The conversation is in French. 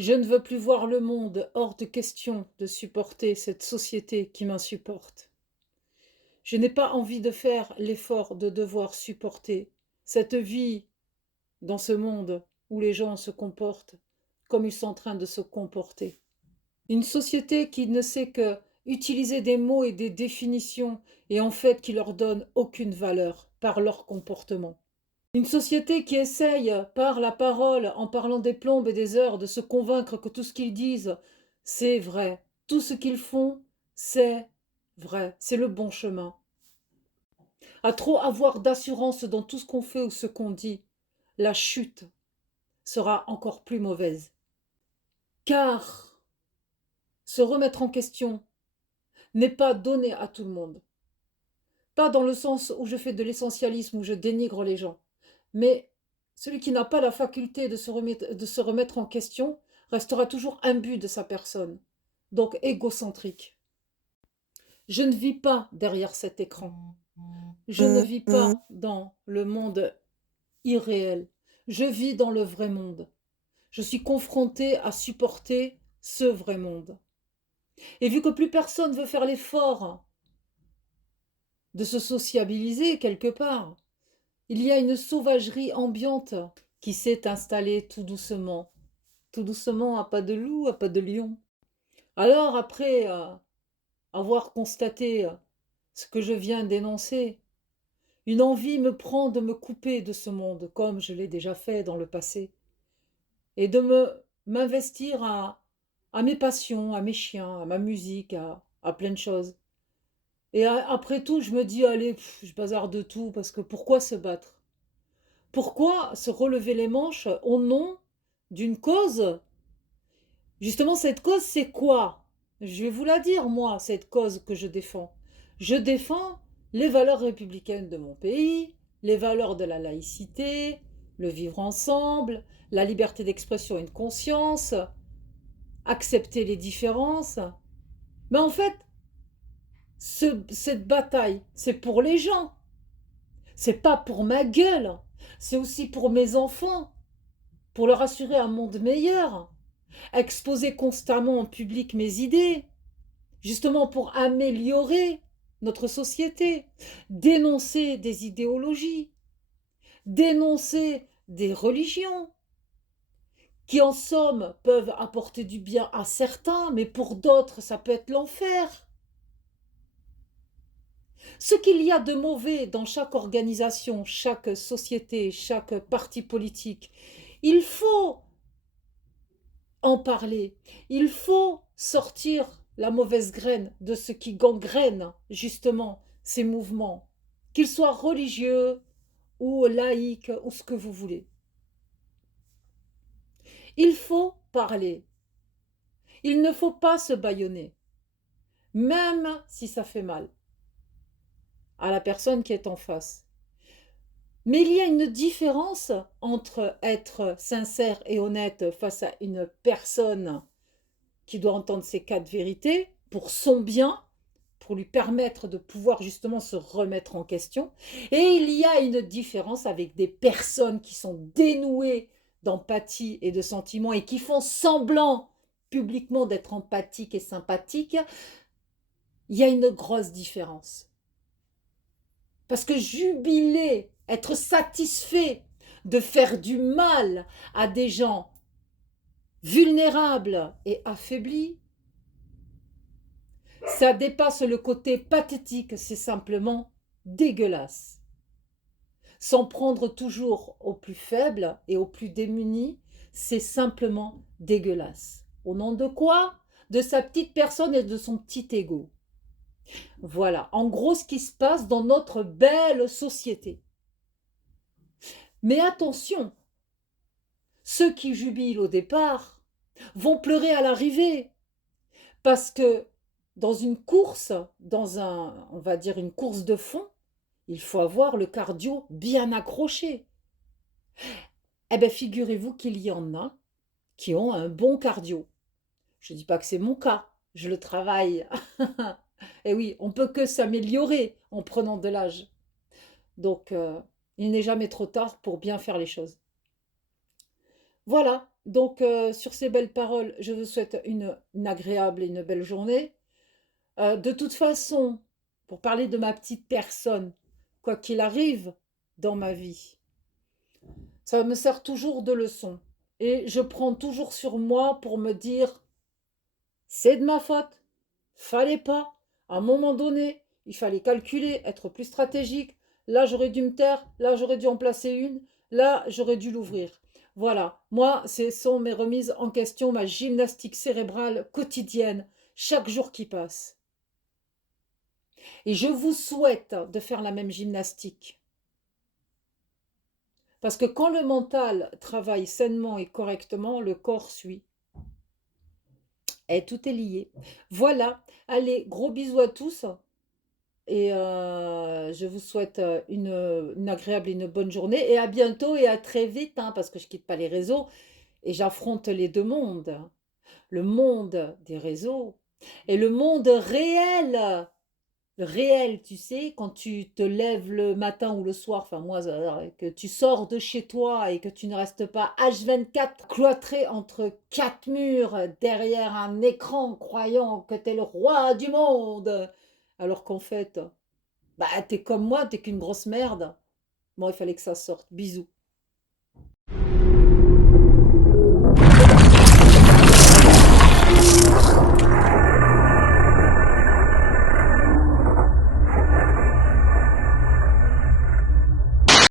Je ne veux plus voir le monde, hors de question de supporter cette société qui m'insupporte. Je n'ai pas envie de faire l'effort de devoir supporter cette vie dans ce monde où les gens se comportent comme ils sont en train de se comporter. Une société qui ne sait que utiliser des mots et des définitions et en fait qui leur donne aucune valeur par leur comportement. Une société qui essaye, par la parole, en parlant des plombes et des heures, de se convaincre que tout ce qu'ils disent, c'est vrai. Tout ce qu'ils font, c'est vrai. C'est le bon chemin. À trop avoir d'assurance dans tout ce qu'on fait ou ce qu'on dit, la chute sera encore plus mauvaise. Car se remettre en question n'est pas donné à tout le monde. Pas dans le sens où je fais de l'essentialisme, où je dénigre les gens. Mais celui qui n'a pas la faculté de se remettre en question restera toujours imbu de sa personne, donc égocentrique. Je ne vis pas derrière cet écran. Je ne vis pas dans le monde irréel. Je vis dans le vrai monde. Je suis confrontée à supporter ce vrai monde. Et vu que plus personne veut faire l'effort de se sociabiliser quelque part, il y a une sauvagerie ambiante qui s'est installée tout doucement, à pas de loup, à pas de lion. Alors, après avoir constaté ce que je viens d'énoncer, une envie me prend de me couper de ce monde, comme je l'ai déjà fait dans le passé, et de m'investir à mes passions, à mes chiens, à ma musique, à plein de choses. Et après tout, je me dis, allez, je bazarde de tout, parce que pourquoi se battre? Pourquoi se relever les manches au nom d'une cause? Justement, cette cause, c'est quoi? Je vais vous la dire, moi, cette cause que je défends. Je défends les valeurs républicaines de mon pays, les valeurs de la laïcité, le vivre ensemble, la liberté d'expression et de conscience, accepter les différences. Mais en fait, cette bataille, c'est pour les gens. C'est pas pour ma gueule. C'est aussi pour mes enfants, pour leur assurer un monde meilleur, exposer constamment en public mes idées, justement pour améliorer notre société, dénoncer des idéologies, dénoncer des religions, qui en somme peuvent apporter du bien à certains, mais pour d'autres ça peut être l'enfer. Ce qu'il y a de mauvais dans chaque organisation, chaque société, chaque parti politique, il faut en parler. Il faut sortir la mauvaise graine de ce qui gangrène justement ces mouvements, qu'ils soient religieux ou laïques ou ce que vous voulez. Il faut parler. Il ne faut pas se bâillonner, même si ça fait mal à la personne qui est en face. Mais il y a une différence entre être sincère et honnête face à une personne qui doit entendre ces quatre vérités pour son bien, pour lui permettre de pouvoir justement se remettre en question. Et il y a une différence avec des personnes qui sont dénouées d'empathie et de sentiments et qui font semblant publiquement d'être empathiques et sympathiques. Il y a une grosse différence. Parce que jubiler, être satisfait de faire du mal à des gens vulnérables et affaiblis, ça dépasse le côté pathétique, c'est simplement dégueulasse. S'en prendre toujours aux plus faibles et aux plus démunis, c'est simplement dégueulasse. Au nom de quoi? De sa petite personne et de son petit ego. Voilà, en gros ce qui se passe dans notre belle société. Mais attention, ceux qui jubilent au départ vont pleurer à l'arrivée, parce que dans une course, on va dire une course de fond, il faut avoir le cardio bien accroché. Eh bien, figurez-vous qu'il y en a qui ont un bon cardio. Je ne dis pas que c'est mon cas, je le travaille. Et oui, on ne peut que s'améliorer en prenant de l'âge. Donc, il n'est jamais trop tard pour bien faire les choses. Voilà, Donc, sur ces belles paroles, je vous souhaite une agréable et une belle journée. De toute façon, pour parler de ma petite personne, quoi qu'il arrive dans ma vie, ça me sert toujours de leçon. Et je prends toujours sur moi pour me dire, c'est de ma faute, fallait pas. À un moment donné, il fallait calculer, être plus stratégique. Là, j'aurais dû me taire, là, j'aurais dû en placer une, là, j'aurais dû l'ouvrir. Voilà, moi, ce sont mes remises en question, ma gymnastique cérébrale quotidienne, chaque jour qui passe. Et je vous souhaite de faire la même gymnastique. Parce que quand le mental travaille sainement et correctement, le corps suit. Et tout est lié. Voilà. Allez, gros bisous à tous. Et je vous souhaite une agréable et une bonne journée. Et à bientôt et à très vite, hein, parce que je ne quitte pas les réseaux et j'affronte les deux mondes. Le monde des réseaux et le monde réel. Le réel, tu sais, quand tu te lèves le matin ou le soir, enfin moi, que tu sors de chez toi et que tu ne restes pas H24 cloîtré entre quatre murs derrière un écran croyant que t'es le roi du monde, alors qu'en fait, bah t'es comme moi, t'es qu'une grosse merde. Bon, il fallait que ça sorte. Bisous.